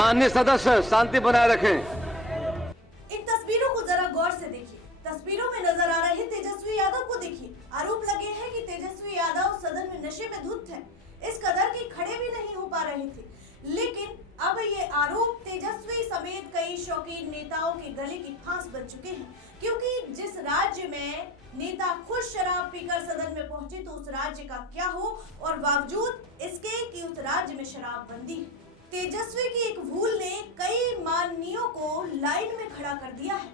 माननीय सदस्य शांति बनाए रखें। इन तस्वीरों को जरा गौर से देखिए। तस्वीरों में नजर आ रहे तेजस्वी यादव को देखिए। आरोप लगे हैं कि तेजस्वी यादव सदन में नशे में धुत थे, इस कदर कि खड़े भी नहीं हो पा रहे थे। लेकिन अब ये आरोप तेजस्वी समेत कई शौकीन नेताओं के गले की फांस बन चुके हैं, क्योंकि जिस राज्य में नेता खुद शराब पीकर सदन में पहुंचे तो उस राज्य का क्या हो, और बावजूद इसके कि उस राज्य में शराबबंदी है। तेजस्वी की एक भूल ने कई माननीयों को लाइन में खड़ा कर दिया है।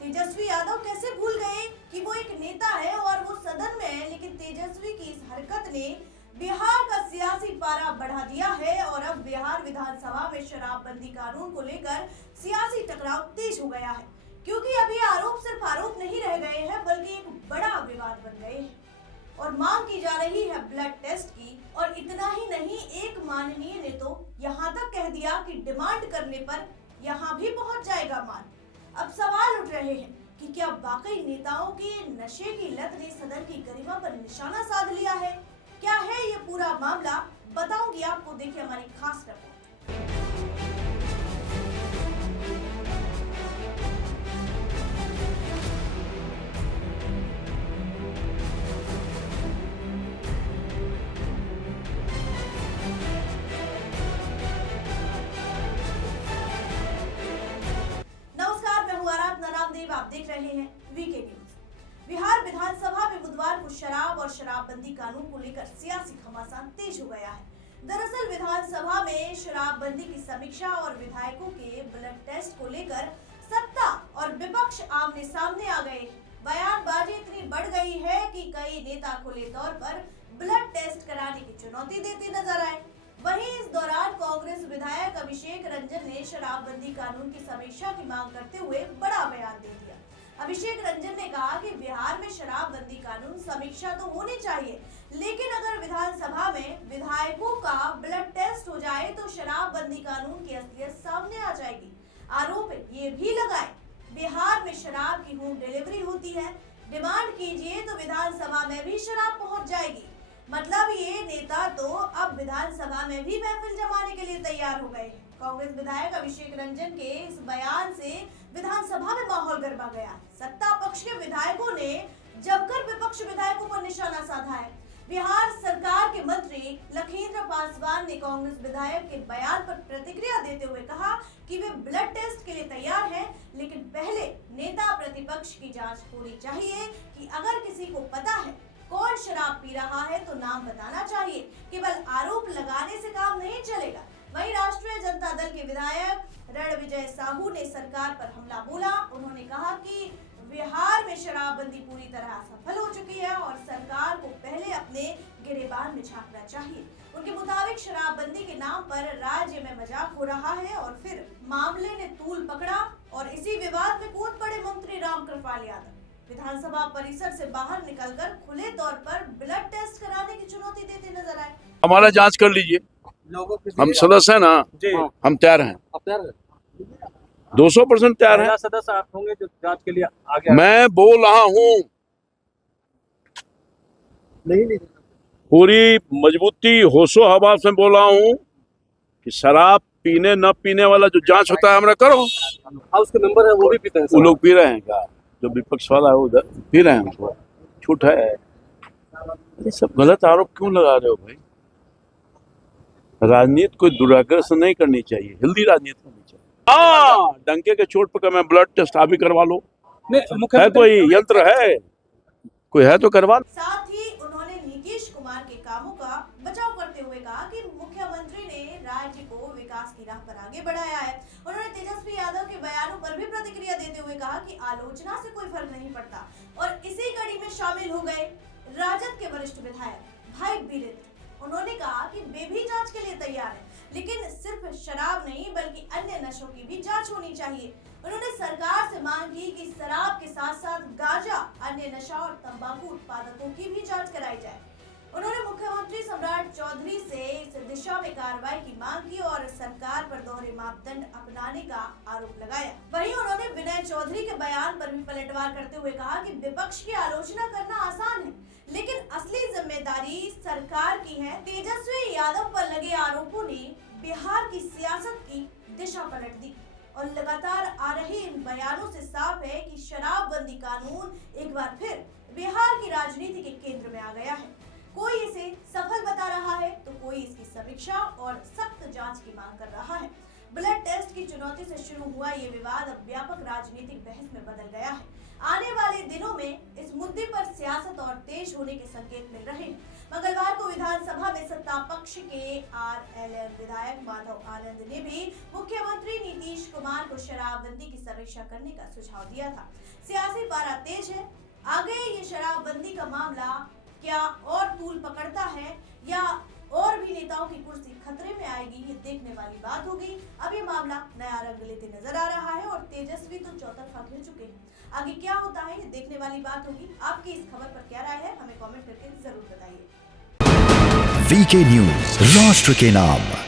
तेजस्वी यादव कैसे भूल गए कि वो एक नेता है और वो सदन में है, लेकिन तेजस्वी की इस हरकत ने बिहार का सियासी पारा बढ़ा दिया है और अब बिहार विधानसभा में शराबबंदी कानून को लेकर सियासी टकराव तेज हो गया है, क्योंकि अब ये आरोप सिर्फ आरोप नहीं रह गए हैं बल्कि एक बड़ा विवाद बन गए हैं और मांग की जा रही है ब्लड टेस्ट की। और इतना ही नहीं, एक माननीय ने तो यहाँ तक कह दिया कि डिमांड करने पर यहाँ भी पहुंच जाएगा मान। अब सवाल उठ रहे हैं कि क्या वाकई नेताओं की नशे की लत ने सदन की गरिमा पर निशाना साध लिया है? क्या है ये पूरा मामला, बताऊंगी आपको। देखिए हमारी खास रिपोर्ट। नमस्कार, मैं हूं आराधना नामदेव, आप देख रहे हैं वीके न्यूज। बिहार विधानसभा में बुधवार को शराब और शराबबंदी कानून को लेकर सियासी घमासान तेज हो गया है। दरअसल विधानसभा में शराबबंदी की समीक्षा और विधायकों के ब्लड टेस्ट को लेकर सत्ता और विपक्ष आमने सामने आ गए। बयानबाजी इतनी बढ़ गई है कि कई नेता खुले तौर पर ब्लड टेस्ट कराने की चुनौती देते नजर आए। वहीं इस दौरान कांग्रेस विधायक अभिषेक रंजन ने शराबबंदी कानून की समीक्षा की मांग करते हुए बड़ा बयान दे दिया। अभिषेक रंजन ने कहा कि बिहार में शराबबंदी कानून समीक्षा तो होनी चाहिए, लेकिन अगर विधानसभा में विधायकों का ब्लड टेस्ट हो जाए तो शराबबंदी कानून की असलियत सामने आ जाएगी। आरोप ये भी लगाए, बिहार में शराब की होम डिलीवरी होती है, डिमांड कीजिए तो विधानसभा में भी शराब पहुंच जाएगी। मतलब ये नेता तो अब विधानसभा में भी महफिल जमाने के लिए तैयार हो गए हैं। कांग्रेस विधायक अभिषेक रंजन के इस बयान से विधानसभा में माहौल गरमा गया। सत्ता पक्ष के विधायकों ने जमकर विपक्ष विधायकों पर निशाना साधा है। बिहार सरकार के मंत्री लखीन्द्र पासवान ने कांग्रेस विधायक के बयान पर प्रतिक्रिया देते हुए कहा कि वे ब्लड टेस्ट के लिए तैयार हैं, लेकिन पहले नेता प्रतिपक्ष की जांच होनी चाहिए कि अगर किसी को पता है कौन शराब पी रहा है तो नाम बताना चाहिए। केवल आरोप लगाने से काम नहीं चलेगा। वहीं राष्ट्रीय जनता दल के विधायक रणविजय साहू ने सरकार पर हमला बोला। उन्होंने कहा कि बिहार में शराबबंदी पूरी तरह सफल हो चुकी है और सरकार को पहले अपने गिरेबान में झांकना चाहिए। उनके मुताबिक शराबबंदी के नाम पर राज्य में मजाक हो रहा है और फिर मामले ने तूल पकड़ा और इसी विवाद में कूद पड़े मंत्री रामकृपाल यादव। विधानसभा परिसर से बाहर निकलकर खुले तौर पर ब्लड टेस्ट कराने की चुनौती देते नजर आए। हमारा जांच कर लीजिए, हम सदस्य हैं ना, हम तैयार हैं, 200% तैयार हैं। सदस्य आप होंगे जो जांच के लिए आगे। मैं बोल रहा हूँ नहीं पूरी मजबूती होशो हवास में बोल रहा हूँ कि शराब पीने न पीने वाला जो जांच होता है हमारा करो। हाउस के मेंबर है वो भी पीते हैं। वो लोग पी रहे हैं क्या? जो विपक्ष वाला है उधर पी रहे हैं, छूट है। ये सब गलत आरोप क्यों लगा रहे हो भाई? राजनीति कोई दुराग्रह से नहीं करनी चाहिए, हेल्दी राजनीति करनी चाहिए। हाँ, डंके के चोट पर मैं ब्लड टेस्ट आप भी करवा लो। है कोई यंत्र है, कोई है तो करवा लो। साथ ही उन्होंने नीतीश कुमार के कामों का बचाव करते हुए कहा कि मुख्यमंत्री ने राज्य को विकास की राह पर आगे बढ़ाया है। उन्होंने तेजस्वी यादव के बयानों पर भी प्रतिक्रिया देते हुए कहा कि आलोचना से कोई फर्क नहीं पड़ता और इसी कड़ी में शामिल हो गए राजद के वरिष्ठ विधायक भाई बीरेंद्र। उन्होंने कहा कि वे भी जांच के लिए तैयार हैं, लेकिन सिर्फ शराब नहीं बल्कि अन्य नशों की भी जांच होनी चाहिए। उन्होंने सरकार से मांग की कि शराब के साथ साथ गांजा, अन्य नशा और तंबाकू उत्पादकों की भी जांच कराई जाए। उन्होंने मुख्यमंत्री सम्राट चौधरी से इस दिशा में कार्रवाई की मांग की और सरकार पर दोहरे मापदंड अपनाने का आरोप लगाया। वहीं उन्होंने विनय चौधरी के बयान पर भी पलटवार करते हुए कहा कि विपक्ष की आलोचना करना आसान है, लेकिन असली जिम्मेदारी सरकार की है। तेजस्वी यादव पर लगे आरोपों ने बिहार की सियासत की दिशा पलट दी। और लगातार आ रहे इन बयानों से साफ है कि शराबबंदी कानून एक बार फिर बिहार की राजनीति के केंद्र में आ गया है। कोई इसे सफल बता रहा है तो कोई इसकी समीक्षा और सख्त जांच की मांग कर रहा है। ब्लड टेस्ट की चुनौती से शुरू हुआ ये विवाद अब व्यापक राजनीतिक बहस में बदल गया है। आने वाले दिनों में इस मुद्दे पर सियासत और तेज होने के संकेत मिल रहे हैं। मंगलवार को विधानसभा में सत्ता पक्ष के आरएलएम विधायक माधव आनंद ने भी मुख्यमंत्री नीतीश कुमार को शराबबंदी की समीक्षा करने का सुझाव दिया था। सियासी पारा तेज है। आगे ये शराबबंदी का मामला क्या और तूल पकड़ता है या और भी नेताओं की कुर्सी खतरे में आएगी, ये देखने वाली बात होगी। अब ये मामला नया रंग लेते नजर आ रहा है और तेजस्वी तो चौतरफा घिर चुके हैं। आगे क्या होता है ये देखने वाली बात होगी। आपकी इस खबर पर क्या राय है, हमें कमेंट करके जरूर बताइए। वीके न्यूज, राष्ट्र के नाम।